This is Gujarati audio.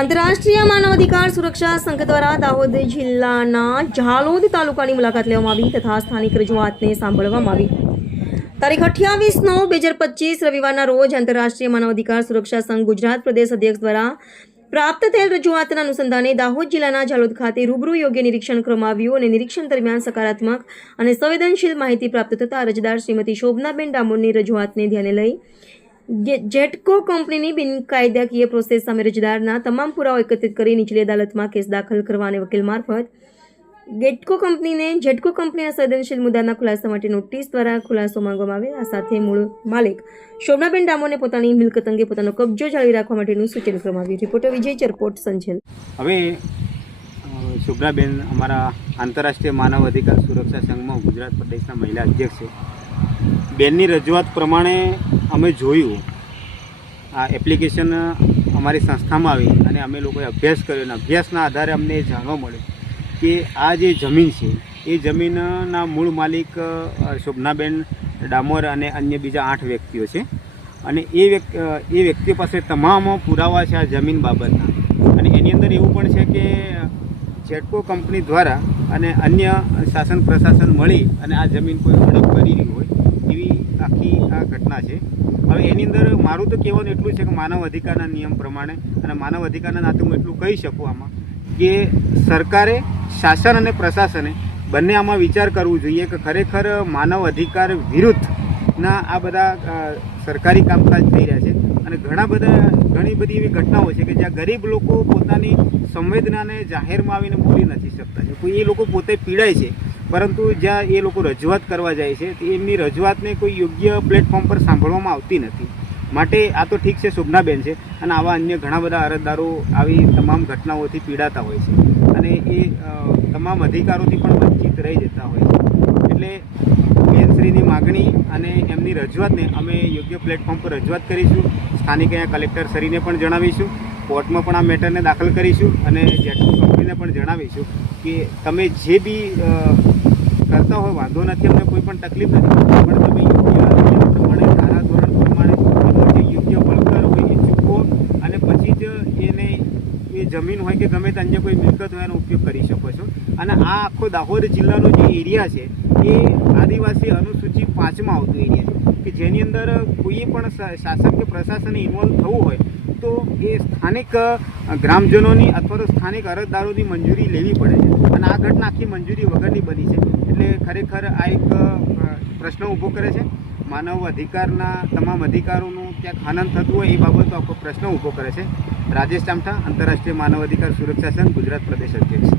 આંતરરાષ્ટ્રીય માનવાધિકાર સુરક્ષા સંઘ દ્વારા દાહોદ જિલ્લાના ઝાલોદ તાલુકાની મુલાકાત લેવામાં આવી તથા સ્થાનિક રજૂઆતને સાંભળવામાં આવી। તારીખ 28/9/2025 રવિવારના રોજ આંતરરાષ્ટ્રીય માનવાધિકાર સુરક્ષા સંઘ ગુજરાત પ્રદેશ અધ્યક્ષ દ્વારા પ્રાપ્ત થયેલ રજૂઆતના અનુસંધાને દાહોદ જિલ્લાના ઝાલોદ ખાતે રૂબરૂ યોગ્ય નિરીક્ષણ કરવામાં આવ્યું અને નિરીક્ષણ દરમિયાન સકારાત્મક અને સંવેદનશીલ માહિતી પ્રાપ્ત થતાં અરજદાર શ્રીમતી શોભનાબેન ડામોરની રજૂઆતને ધ્યાને લઈ જેટકો કંપનીની બિનકાયદાકીય પ્રોસેસ સામે રજદારના તમામ પુરાવા એકત્રિત કરી નીચલી અદાલતમાં કેસ દાખલ કરવા અને વકીલ મારફત જેટકો કંપનીના સંવેદનશીલ મુદ્દાના ખુલાસા માટે નોટિસ દ્વારા ખુલાસો માંગવામાં આવે। આ સાથે મૂળ માલિક શોભનાબેન ડામોને પોતાની મિલકત અંગે પોતાનો કબજો જાળવી રાખવા માટેનું સૂચન કરવામાં આવ્યું। રિપોર્ટર વિજય ચરપોટ સંજેલ। હવે શોભનાબેન અમારા આંતરરાષ્ટ્રીય માનવ અધિકાર સુરક્ષા સંઘમાં ગુજરાત પ્રદેશના મહિલા અધ્યક્ષ છે। બેનની રજૂઆત પ્રમાણે અમે જોયું આ એપ્લિકેશન અમારી સંસ્થામાં આવી અને અમે લોકોએ અભ્યાસ કર્યો અને અભ્યાસના આધારે અમને જાણવા મળ્યું કે આ જે જમીન છે એ જમીનના મૂળ માલિક શોભનાબેન ડામોર અને અન્ય બીજા 8 વ્યક્તિઓ છે અને એ વ્યક્તિઓ પાસે તમામ પુરાવા છે આ જમીન બાબતના। અને એની અંદર એવું પણ છે કે જેટકો કંપની દ્વારા અને અન્ય શાસન પ્રશાસન મળી અને આ જમીન કોઈ હડપ કરી રહી હોય એવી આખી આ ઘટના છે। હવે એની અંદર મારું તો કહેવાનું એટલું છે કે માનવ અધિકારના નિયમ પ્રમાણે અને માનવ અધિકારના નાતે હું એટલું કહી શકું આમાં કે સરકારે શાસન અને પ્રશાસને બંને આમાં વિચાર કરવું જોઈએ કે ખરેખર માનવ અધિકાર વિરુદ્ધના આ બધા સરકારી કામકાજ થઈ રહ્યા છે અને ઘણી બધી એવી ઘટનાઓ છે કે જ્યાં ગરીબ લોકો પોતાની સંવેદનાને જાહેરમાં આવીને બોલી નથી શકતા છે। કોઈ એ લોકો પોતે પીડાય છે પરંતુ જ્યાં એ લોકો રજૂઆત કરવા જાય છે તો એમની રજૂઆતને કોઈ યોગ્ય પ્લેટફોર્મ પર સાંભળવામાં આવતી નથી। માટે આ તો ઠીક છે શોભનાબેન છે અને આવા અન્ય ઘણા બધા અરજદારો આવી તમામ ઘટનાઓથી પીડાતા હોય છે અને એ તમામ અધિકારોથી પણ વંચિત રહી જતા હોય છે। એટલે બેનશ્રીની માગણી અને એમની રજૂઆતને અમે યોગ્ય પ્લેટફોર્મ પર રજૂઆત કરીશું। સ્થાનિક અહીંયા કલેક્ટર શ્રીને પણ જણાવીશું, કોર્ટમાં પણ આ મેટરને દાખલ કરીશું અને જેટકો કંપનીને પણ જણાવીશું કે તમે જે બી કરતા હોય વાંધો નથી, અમને કોઈ પણ તકલીફ નથી, પણ તમે યોગ્ય પ્રમાણે ધારાધોરણ પ્રમાણે જે યોગ્ય વળતર હોય એ ચૂકવો અને પછી જ એને એ જમીન હોય કે ગમે તે અન્ય કોઈ મિલકત હોય એનો ઉપયોગ કરી શકો છો। અને આ આખો દાહોદ જિલ્લાનો જે એરિયા છે એ આદિવાસી અનુસૂચિ 5માં આવતો એરિયા છે કે જેની અંદર કોઈ પણ શાસન કે પ્રશાસને ઇન્વોલ્વ થવું હોય તો એ સ્થાનિક ગ્રામજનોની અથવા તો સ્થાનિક અરજદારોની મંજૂરી લેવી પડે છે અને આ ઘટના આખી મંજૂરી વગરની બની છે। એટલે ખરેખર આ એક પ્રશ્ન ઊભો કરે છે, માનવ અધિકારના તમામ અધિકારોનું ક્યાંક હનન થતું હોય એ બાબતો આખો પ્રશ્ન ઊભો કરે છે। રાજેશ ચામઠા, આંતરરાષ્ટ્રીય માનવ અધિકાર સુરક્ષા સંઘ ગુજરાત પ્રદેશ અધ્યક્ષ।